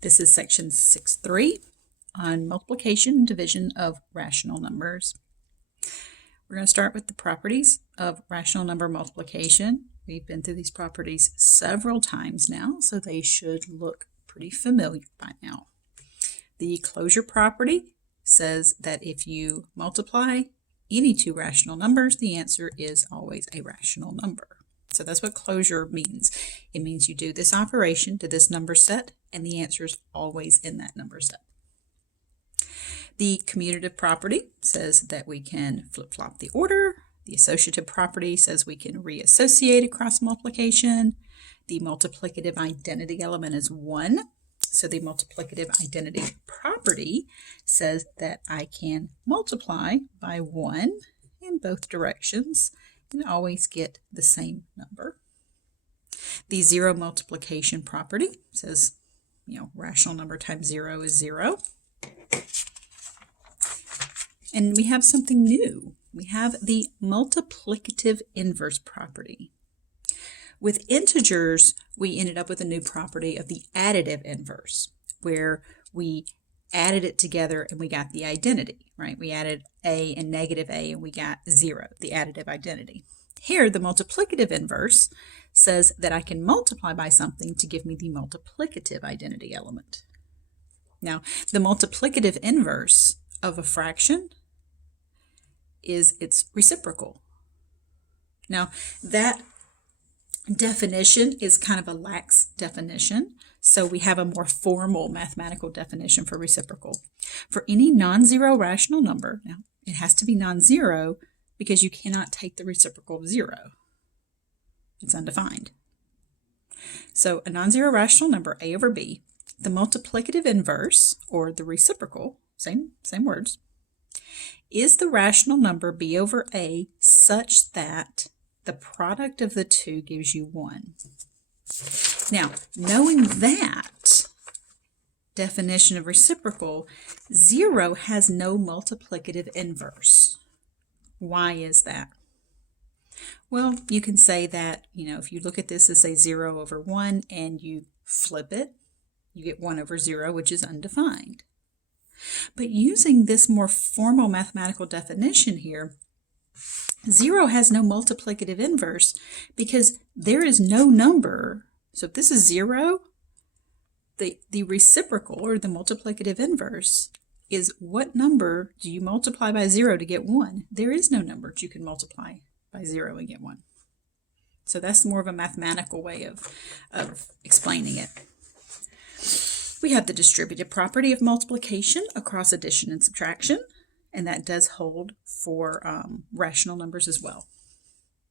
This is section 6.3 on multiplication and division of rational numbers. We're going to start with the properties of rational number multiplication. We've been through these properties several times now, so they should look pretty familiar by now. The closure property says that if you multiply any two rational numbers, the answer is always a rational number. So that's what closure means. It means you do this operation to this number set, and the answer is always in that number set. The commutative property says that we can flip-flop the order. The associative property says we can reassociate across multiplication. The multiplicative identity element is 1. So the multiplicative identity property says that I can multiply by 1 in both directions and always get the same number. The zero multiplication property says, rational number times 0 is 0. And we have something new. We have the multiplicative inverse property. With integers, we ended up with a new property of the additive inverse, where we added it together and we got the identity, right? We added a and negative a and we got 0, the additive identity. Here, the multiplicative inverse says that I can multiply by something to give me the multiplicative identity element. Now, the multiplicative inverse of a fraction is its reciprocal. Now, that definition is kind of a lax definition, so we have a more formal mathematical definition for reciprocal. For any non-zero rational number, now it has to be non-zero because you cannot take the reciprocal of 0. It's undefined. So a non-zero rational number, a over b, the multiplicative inverse, or the reciprocal, same words, is the rational number b over a such that the product of the two gives you 1. Now, knowing that definition of reciprocal, 0 has no multiplicative inverse. Why is that? Well, you can say that, if you look at this as say 0 over 1 and you flip it, you get 1 over 0, which is undefined. But using this more formal mathematical definition here, 0 has no multiplicative inverse because there is no number. So if this is 0, the reciprocal or the multiplicative inverse is what number do you multiply by 0 to get 1? There is no number that you can multiply by 0 and get 1. So that's more of a mathematical way of explaining it. We have the distributive property of multiplication across addition and subtraction, and that does hold for rational numbers as well.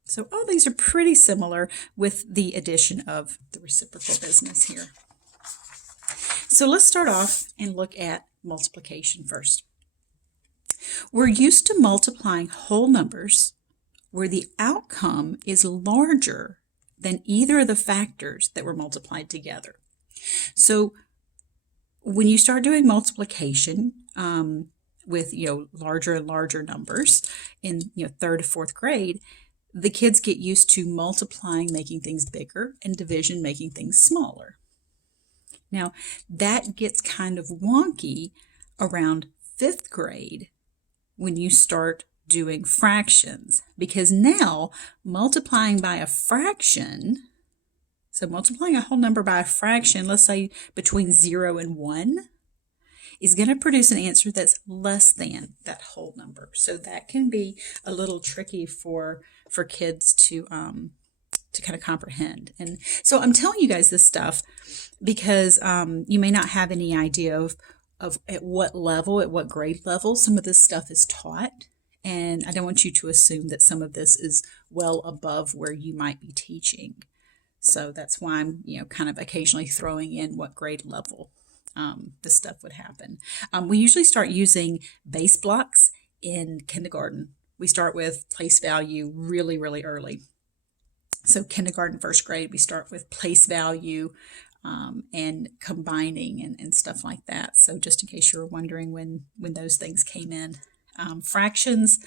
So all these are pretty similar with the addition of the reciprocal business here. So let's start off and look at multiplication first. We're used to multiplying whole numbers where the outcome is larger than either of the factors that were multiplied together. So when you start doing multiplication with larger and larger numbers in 3rd to 4th grade, the kids get used to multiplying making things bigger and division making things smaller. Now that gets kind of wonky around 5th grade when you start doing fractions, because now multiplying by a fraction, so multiplying a whole number by a fraction, let's say between 0 and 1, is going to produce an answer that's less than that whole number. So that can be a little tricky for kids to kind of comprehend. And so I'm telling you guys this stuff because you may not have any idea of at what level, at what grade level some of this stuff is taught. And I don't want you to assume that some of this is well above where you might be teaching. So that's why I'm, kind of occasionally throwing in what grade level this stuff would happen. We usually start using base blocks in kindergarten. We start with place value really, really early. So kindergarten, 1st grade, we start with place value and combining and stuff like that. So just in case you were wondering when those things came in. Fractions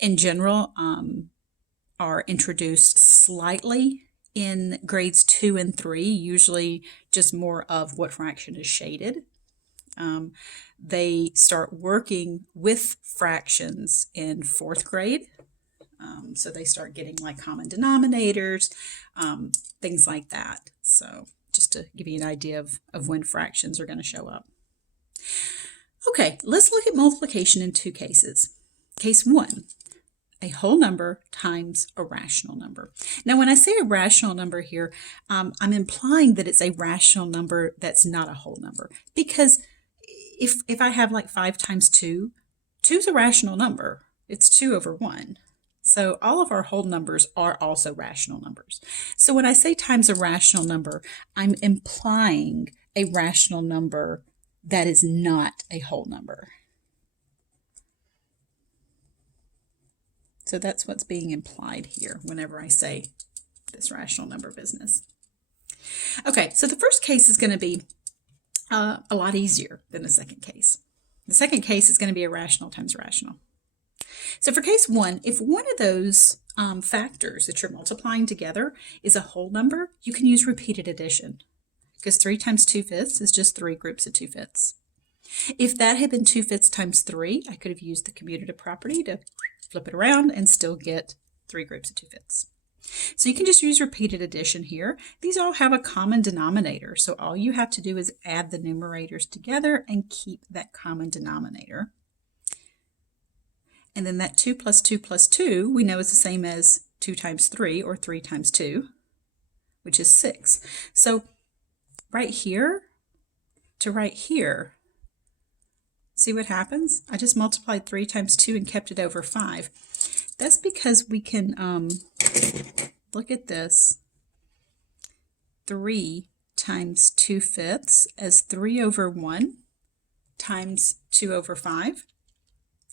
in general are introduced slightly in grades 2 and 3, usually just more of what fraction is shaded. They start working with fractions in 4th grade. So they start getting like common denominators, things like that. So just to give you an idea of when fractions are going to show up. Okay, let's look at multiplication in 2 cases. Case 1, a whole number times a rational number. Now, when I say a rational number here, I'm implying that it's a rational number that's not a whole number. Because if I have like 5 times 2, 2 is a rational number. It's 2 over 1. So all of our whole numbers are also rational numbers. So when I say times a rational number, I'm implying a rational number that is not a whole number. So that's what's being implied here whenever I say this rational number business. Okay, so the first case is going to be a lot easier than the second case. The second case is going to be a rational times rational. So for case 1, if one of those factors that you're multiplying together is a whole number, you can use repeated addition, because 3 times 2/5 is just 3 groups of 2/5. If that had been 2/5 times 3, I could have used the commutative property to flip it around and still get 3 groups of 2/5. So you can just use repeated addition here. These all have a common denominator, so all you have to do is add the numerators together and keep that common denominator. And then that 2 plus 2 plus 2 we know is the same as 2 times 3 or 3 times 2, which is 6. So right here to right here, see what happens? I just multiplied 3 times 2 and kept it over 5. That's because we can look at this. 3 times 2/5 as 3 over 1 times 2 over 5.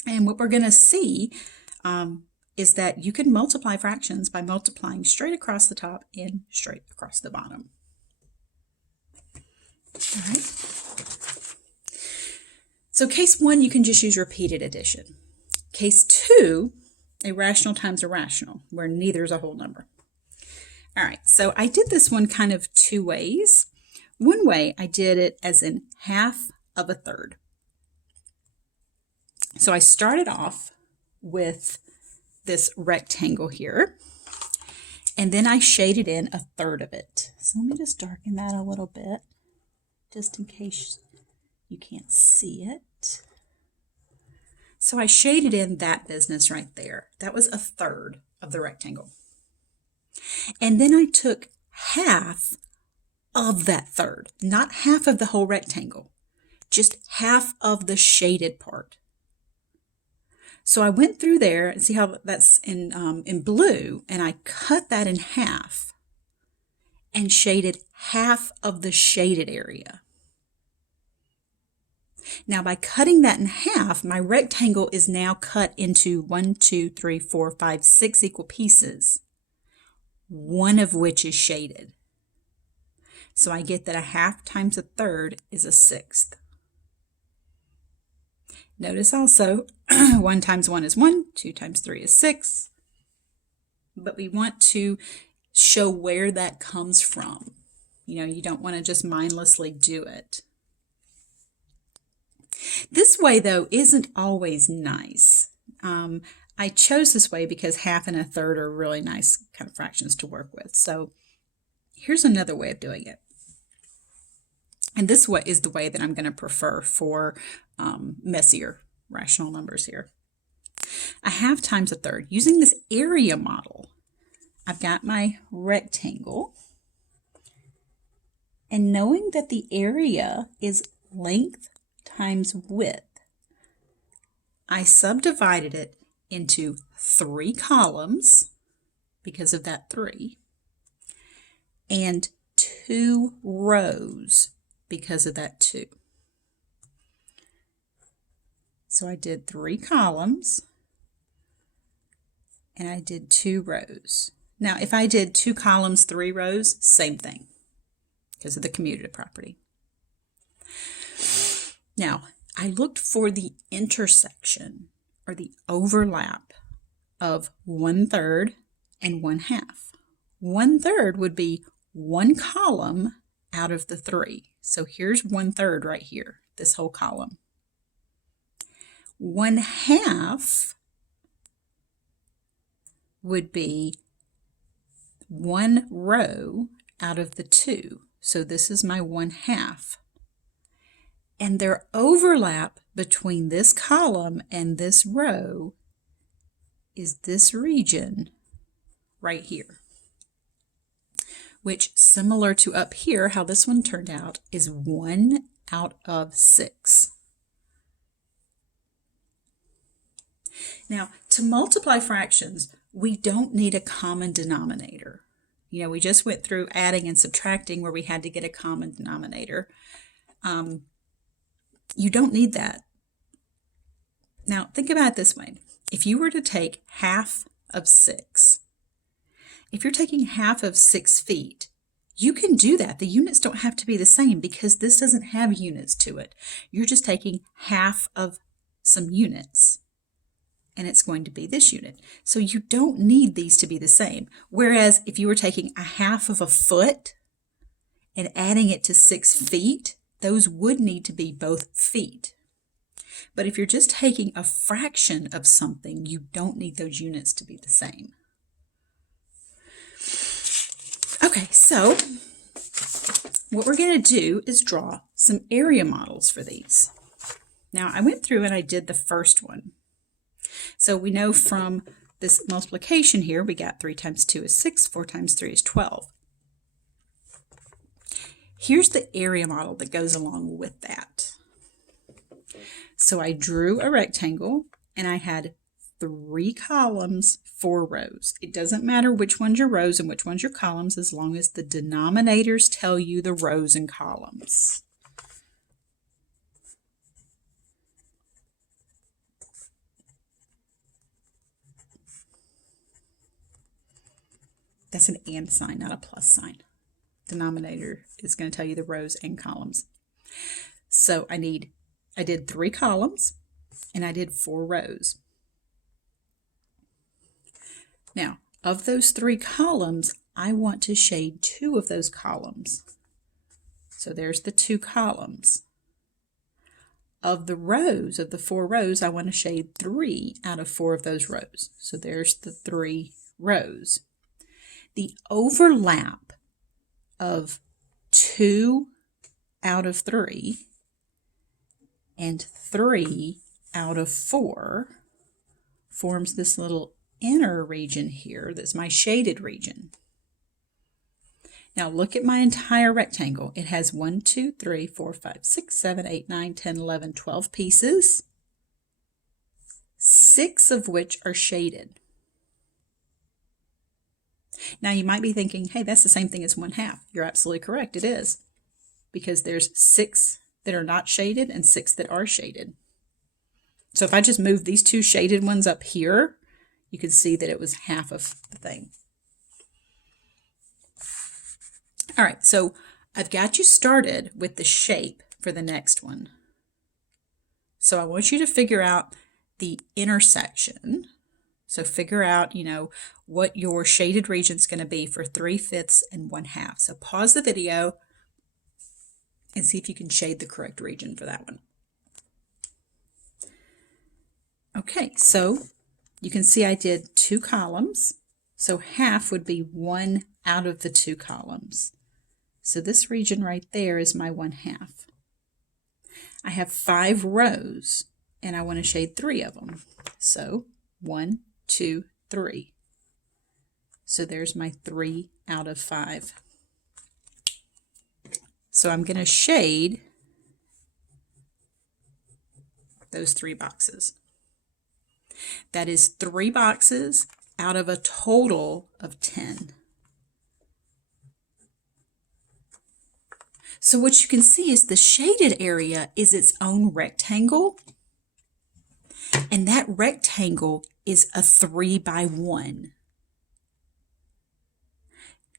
And what we're going to see is that you can multiply fractions by multiplying straight across the top and straight across the bottom. All right. So case 1, you can just use repeated addition. Case 2, a rational times a rational, where neither is a whole number. All right, so I did this one kind of 2 ways. One way, I did it as in half of a third. So I started off with this rectangle here, and then I shaded in a third of it. So let me just darken that a little bit, just in case you can't see it. So I shaded in that business right there. That was a third of the rectangle. And then I took half of that third, not half of the whole rectangle, just half of the shaded part. So I went through there and see how that's in blue, and I cut that in half and shaded half of the shaded area. Now by cutting that in half, my rectangle is now cut into 1, 2, 3, 4, 5, 6 equal pieces, one of which is shaded. So I get that a half times a third is a sixth. Notice also 1 times 1 is 1, 2 times 3 is 6, but we want to show where that comes from. You know, you don't want to just mindlessly do it. This way, though, isn't always nice. I chose this way because half and a third are really nice kind of fractions to work with. So here's another way of doing it. And this way is the way that I'm going to prefer for messier rational numbers here. A half times a third. Using this area model, I've got my rectangle. And knowing that the area is length times width, I subdivided it into 3 columns because of that 3, and 2 rows because of that 2. So I did 3 columns and I did 2 rows. Now if I did 2 columns, 3 rows, same thing because of the commutative property. Now I looked for the intersection or the overlap of 1/3 and 1/2. 1/3 would be one column out of the 3. So here's 1/3 right here, this whole column. 1/2 would be one row out of the 2. So this is my 1/2. And their overlap between this column and this row is this region right here, which, similar to up here, how this one turned out, is 1 out of 6. Now, to multiply fractions, we don't need a common denominator. You know, we just went through adding and subtracting where we had to get a common denominator. You don't need that. Now, think about it this way. If you were to take half of 6, if you're taking half of 6 feet, you can do that. The units don't have to be the same because this doesn't have units to it. You're just taking half of some units, and it's going to be this unit. So you don't need these to be the same. Whereas if you were taking a half of a foot and adding it to 6 feet, those would need to be both feet. But if you're just taking a fraction of something, you don't need those units to be the same. Okay, so what we're going to do is draw some area models for these. Now, I went through and I did the first one. So we know from this multiplication here, we got 3 times 2 is 6, 4 times 3 is 12. Here's the area model that goes along with that. So I drew a rectangle and I had 3 columns, 4 rows. It doesn't matter which one's your rows and which one's your columns as long as the denominators tell you the rows and columns. That's an and sign, not a plus sign. Denominator is going to tell you the rows and columns. So I did 3 columns and I did 4 rows. Now, of those 3 columns, I want to shade 2 of those columns. So there's the 2 columns. Of the rows, of the 4 rows, I want to shade 3 out of 4 of those rows. So there's the 3 rows. The overlap of 2 out of 3 and 3 out of 4 forms this little inner region here that's my shaded region. Now look at my entire rectangle. It has 1, 2, 3, 4, 5, 6, 7, 8, 9, 10, 11, 12 pieces, 6 of which are shaded. Now you might be thinking, hey, that's the same thing as 1/2. You're absolutely correct, it is. Because there's 6 that are not shaded and 6 that are shaded. So if I just move these 2 shaded ones up here, you can see that it was half of the thing. All right, so I've got you started with the shape for the next one. So I want you to figure out the intersection. So figure out, what your shaded region is going to be for 3/5 and 1/2. So pause the video and see if you can shade the correct region for that one. Okay, so you can see I did 2 columns. So half would be 1 out of the 2 columns. So this region right there is my 1/2. I have 5 rows and I want to shade 3 of them. So 1, 2, 3. So there's my 3 out of 5. So I'm going to shade those 3 boxes. That is 3 boxes out of a total of 10. So what you can see is the shaded area is its own rectangle, and that rectangle is a 3 by 1.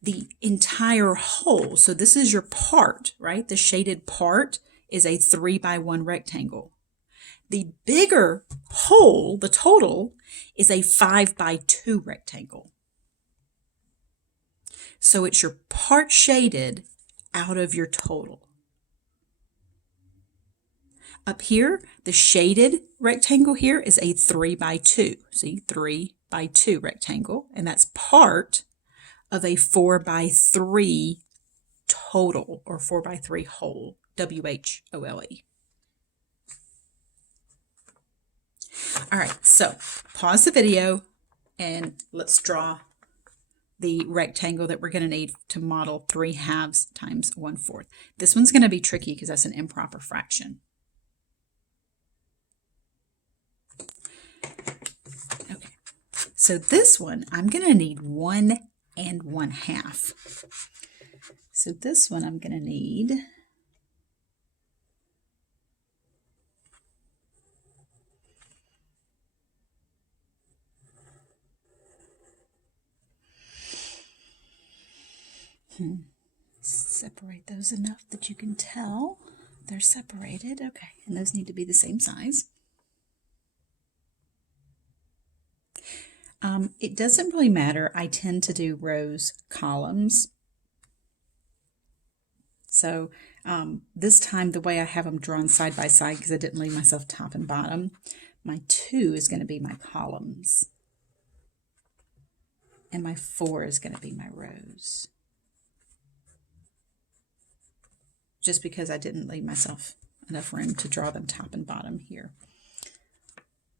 The entire whole, so this is your part, right? The shaded part is a 3 by 1 rectangle. The bigger whole, the total, is a 5 by 2 rectangle. So it's your part shaded out of your total. Up here, the shaded rectangle here is a 3 by 2. See, 3 by 2 rectangle, and that's part of a 4 by 3 total, or 4 by 3 whole, W-H-O-L-E. All right, so pause the video and let's draw the rectangle that we're going to need to model 3/2 times 1/4. This one's going to be tricky because that's an improper fraction. Okay, so this one I'm going to need 1 1/2. So this one I'm going to need separate those enough that you can tell they're separated. Okay, and those need to be the same size. It doesn't really matter. I tend to do rows, columns. So this time the way I have them drawn side by side, because I didn't leave myself top and bottom, my 2 is going to be my columns. And my 4 is going to be my rows. Just because I didn't leave myself enough room to draw them top and bottom here.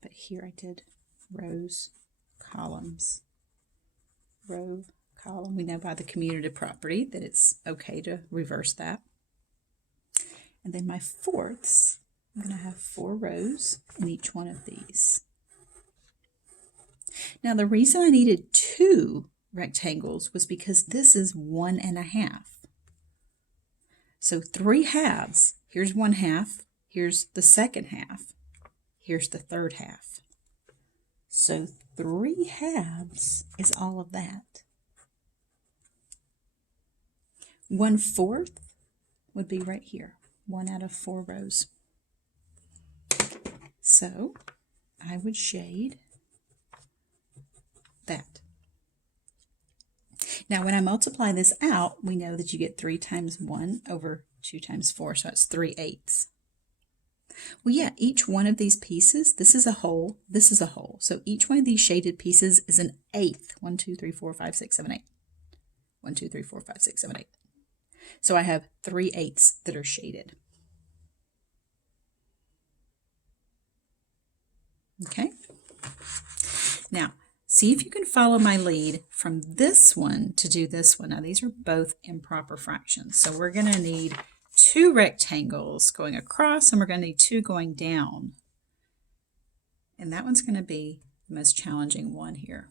But here I did rows, columns, row, column. We know by the commutative property that it's okay to reverse that. And then my 4ths, I'm going to have 4 rows in each one of these. Now the reason I needed 2 rectangles was because this is 1 1/2. So 3/2, here's 1/2, here's the 2nd half, here's the 3rd half. So 3/2 is all of that. 1/4 would be right here, 1 out of 4 rows. So I would shade that. Now when I multiply this out, we know that you get 3 times 1 over 2 times 4, so it's 3/8. Well, yeah, each one of these pieces, this is a whole, this is a whole. So each one of these shaded pieces is an 1/8. 1, 2, 3, 4, 5, 6, 7, 8. 1, 2, 3, 4, 5, 6, 7, 8. So I have 3/8 that are shaded. Okay. Now, see if you can follow my lead from this one to do this one. Now, these are both improper fractions. So we're going to need 2 rectangles going across, and we're going to need 2 going down. And that one's going to be the most challenging one here.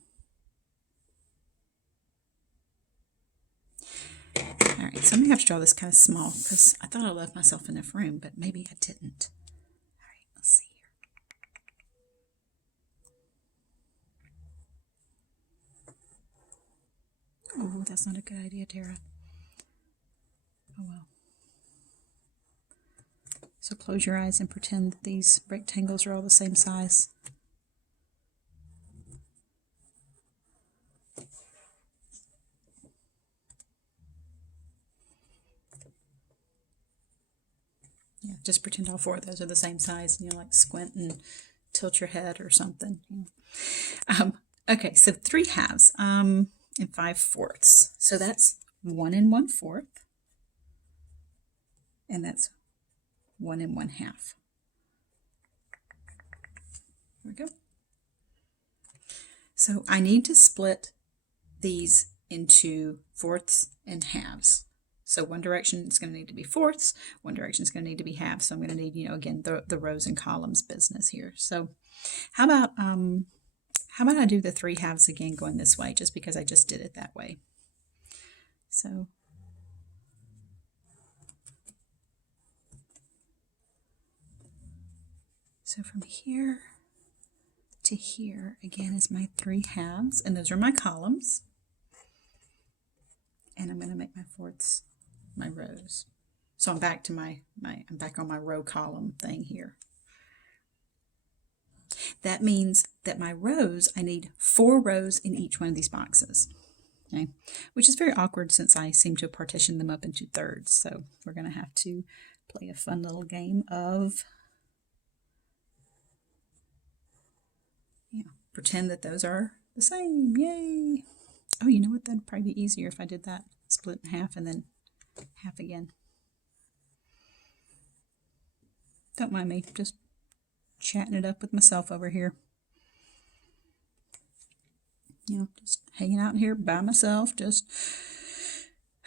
All right, so I'm going to have to draw this kind of small because I thought I left myself enough room, but maybe I didn't. All right, let's see here. Oh, that's not a good idea, Tara. Oh, well. So close your eyes and pretend that these rectangles are all the same size. Yeah, just pretend all 4 of those are the same size, and you like squint and tilt your head or something. Okay, so 3/2 and 5/4. So that's 1 1/4, and that's 1 1/2. There we go. So I need to split these into 4ths and halves. So one direction is going to need to be 4ths, one direction is going to need to be halves. So I'm going to need, again, the rows and columns business here. So how about I do the 3/2 again going this way, just because I just did it that way. So from here to here, again, is my 3/2, and those are my columns. And I'm going to make my 4ths my rows. So I'm back to I'm back on my row column thing here. That means that my rows, I need 4 rows in each one of these boxes. Okay, which is very awkward since I seem to have partitioned them up into thirds. So we're going to have to play a fun little game of, pretend that those are the same. Yay! Oh, you know what? That'd probably be easier if I did that. Split in half and then half again. Don't mind me, just chatting it up with myself over here. Just hanging out in here by myself, just,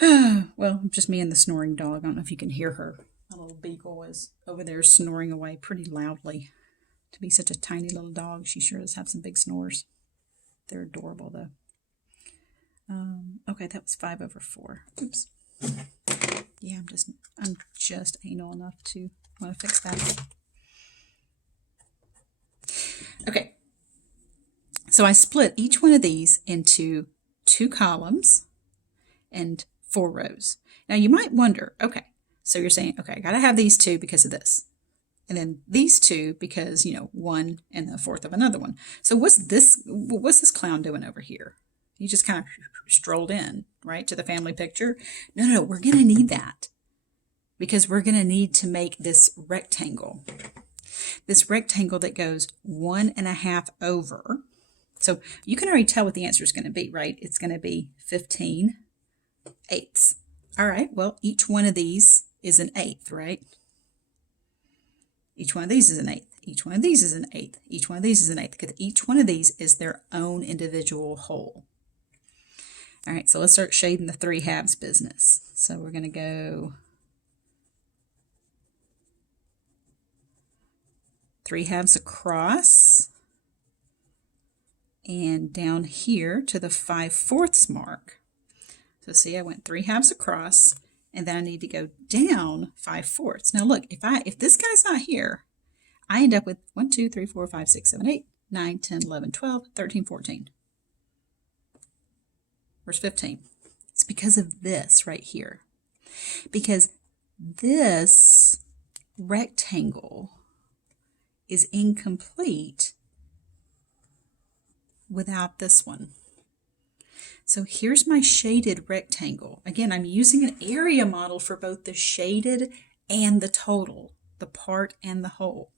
well, just me and the snoring dog. I don't know if you can hear her. My little beagle is over there snoring away pretty loudly. To be such a tiny little dog, she sure does have some big snores. They're adorable, though. Okay, that was 5/4. Oops. Yeah, I'm just anal enough to want to fix that. Okay. So I split each one of these into 2 columns and 4 rows. Now you might wonder, okay, so you're saying, okay, I got to have these 2 because of this. And then these 2 because, 1 and the fourth of another one. So what's this clown doing over here? He just kind of strolled in, right, to the family picture. No, we're going to need that because we're going to need to make this rectangle. This rectangle that goes 1.5 over. So you can already tell what the answer is going to be, right? It's going to be 15/8. All right, well, each one of these is an eighth, right? Each one of these is an eighth. Each one of these is an eighth. Each one of these is an eighth, because each one of these is their own individual whole. All right, so let's start shading the 3/2 business. So we're going to go 3/2 across and down here to the 5/4 mark. So see, I went 3/2 across, and then I need to go down 5/4. Now look, if this guy's not here, I end up with 1, 2, 3, 4, 5, 6, 7, 8, 9, 10, 11, 12, 13, 14. Where's 15? It's because of this right here. Because this rectangle is incomplete without this one. So here's my shaded rectangle. Again, I'm using an area model for both the shaded and the total, the part and the whole.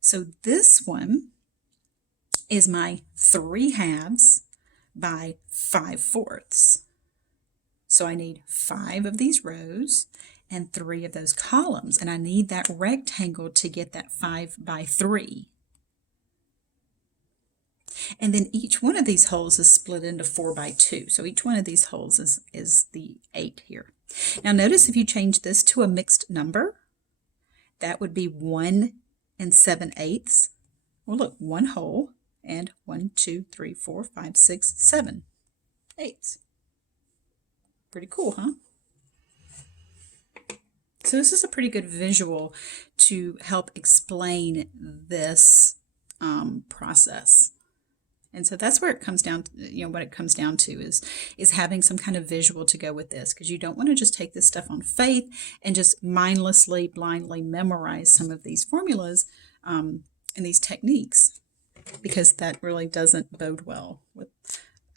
So this one is my 3/2 by 5/4. So I need 5 of these rows and 3 of those columns, and I need that rectangle to get that 5/3. And then each one of these holes is split into 4/2. So each one of these holes is the 8 here. Now notice if you change this to a mixed number, that would be 1 7/8. Well, look, 1 hole and 1, 2, 3, 4, 5, 6, 7 eighths. Pretty cool, huh? So this is a pretty good visual to help explain this process. And so that's where it comes down to, what it comes down to is having some kind of visual to go with this, because you don't want to just take this stuff on faith and just mindlessly, blindly memorize some of these formulas and these techniques, because that really doesn't bode well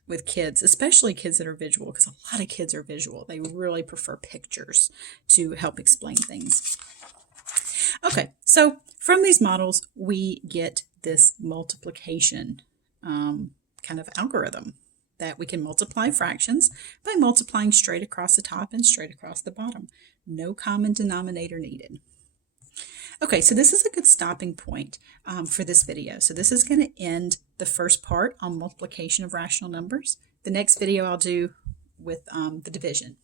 with kids, especially kids that are visual, because a lot of kids are visual. They really prefer pictures to help explain things. Okay, so from these models, we get this multiplication kind of algorithm that we can multiply fractions by multiplying straight across the top and straight across the bottom. No common denominator needed. Okay, so this is a good stopping point for this video. So this is going to end the first part on multiplication of rational numbers. The next video I'll do with the division.